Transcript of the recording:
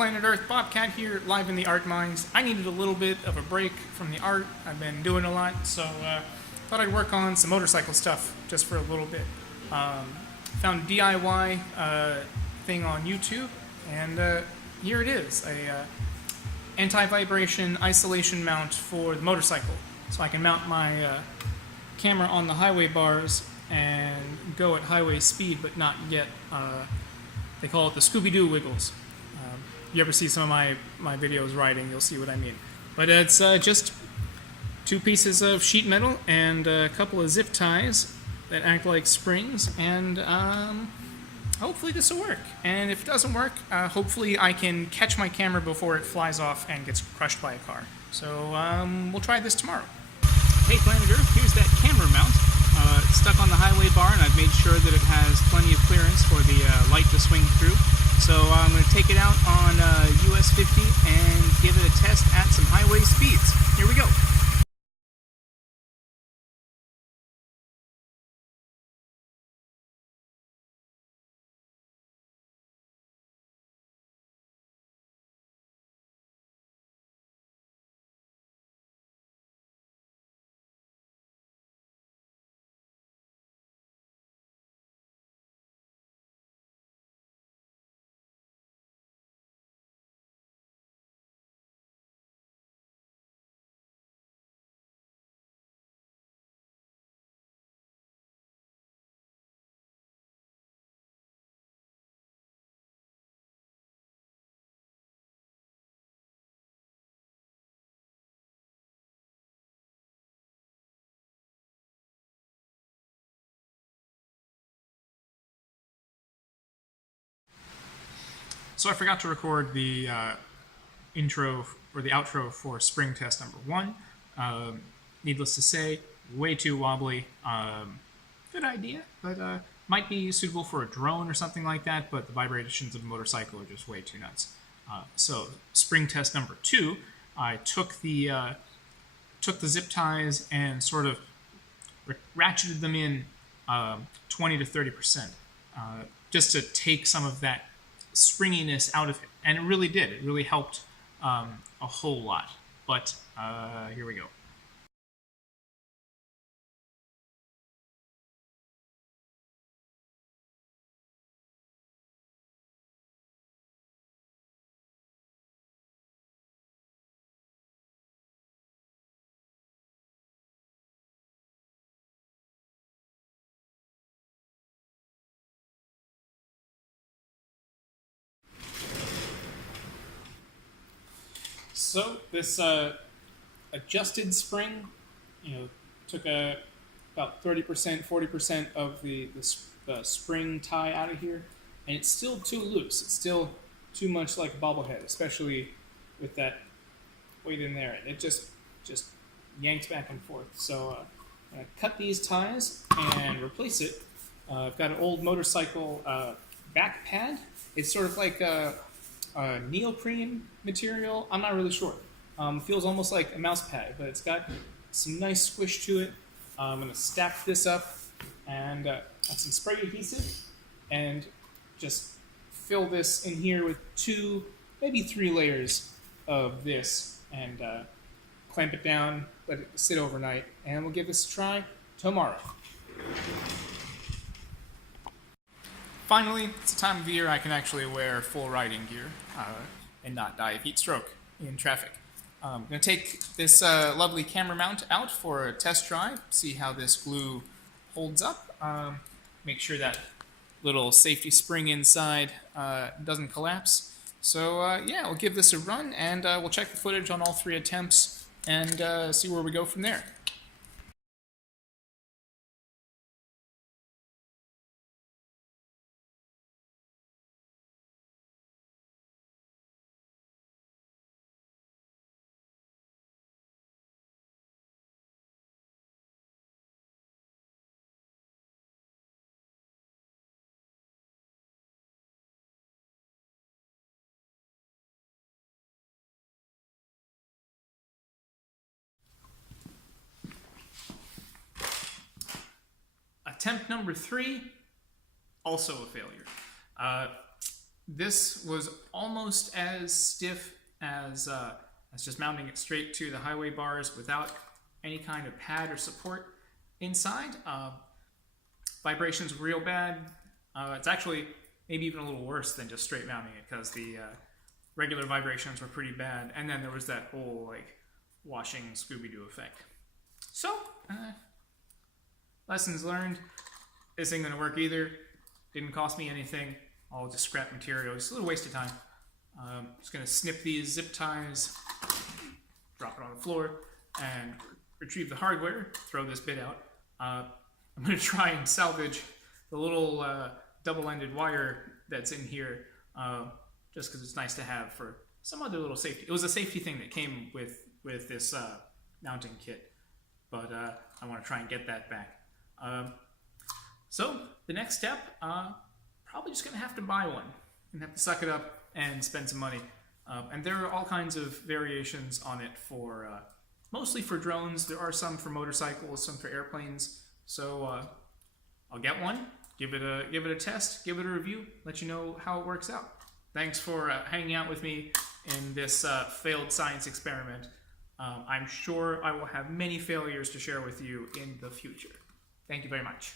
Planet Earth, Bobcat here, live in the art mines. I needed a little bit of a break from the art. I've been doing a lot, so thought I'd work on some motorcycle stuff just for a little bit. Found a DIY thing on YouTube, and here it is, a anti-vibration isolation mount for the motorcycle. So I can mount my camera on the highway bars and go at highway speed, but not get, they call it the Scooby-Doo wiggles. You ever see some of my videos riding, you'll see what I mean. But it's just two pieces of sheet metal and a couple of zip ties that act like springs, and hopefully this will work. And if it doesn't work, hopefully I can catch my camera before it flies off and gets crushed by a car. So we'll try this tomorrow. Hey Planet Earth, here's that camera mount. It's stuck on the highway bar, and I've made sure that it has plenty of clearance for the light to swing through. So I'm going to take it out on US 50 and give it a test at some highway speeds. Here we go. So I forgot to record the intro or the outro for spring test number 1. Needless to say, way too wobbly. Good idea, but might be suitable for a drone or something like that, but the vibrations of a motorcycle are just way too nuts. So spring test number 2, I took the zip ties and sort of ratcheted them in 20 to 30%, just to take some of that springiness out of it, and it really did. It really helped a whole lot. But here we go. So this adjusted spring, took about 30%, 40% of the spring tie out of here, and it's still too loose. It's still too much like a bobblehead, especially with that weight in there. And it just yanks back and forth. So I'm going to cut these ties and replace it. I've got an old motorcycle back pad. It's sort of like a neoprene material. I'm not really sure. Feels almost like a mouse pad, but it's got some nice squish to it. I'm going to stack this up and add some spray adhesive and just fill this in here with 2, maybe 3 layers of this, and clamp it down, let it sit overnight, and we'll give this a try tomorrow. Finally, it's the time of year I can actually wear full riding gear and not die of heat stroke in traffic. I'm going to take this lovely camera mount out for a test drive, see how this glue holds up, make sure that little safety spring inside doesn't collapse. So yeah, we'll give this a run, and we'll check the footage on all 3 attempts and see where we go from there. Attempt number 3, also a failure. This was almost as stiff as just mounting it straight to the highway bars without any kind of pad or support inside. Vibrations were real bad. It's actually maybe even a little worse than just straight mounting it, because the regular vibrations were pretty bad, and then there was that whole like washing Scooby-Doo effect. So, lessons learned. This ain't gonna work either. Didn't cost me anything. All just scrap material. Just a little waste of time. Just gonna snip these zip ties, drop it on the floor, and retrieve the hardware. Throw this bit out. I'm gonna try and salvage the little double-ended wire that's in here, just because it's nice to have for some other little safety. It was a safety thing that came with this mounting kit, but I want to try and get that back. So the next step, probably just gonna have to buy one and have to suck it up and spend some money. And there are all kinds of variations on it for mostly for drones. There are some for motorcycles, some for airplanes. So I'll get one, give it a test, give it a review, let you know how it works out. Thanks for hanging out with me in this failed science experiment. I'm sure I will have many failures to share with you in the future. Thank you very much.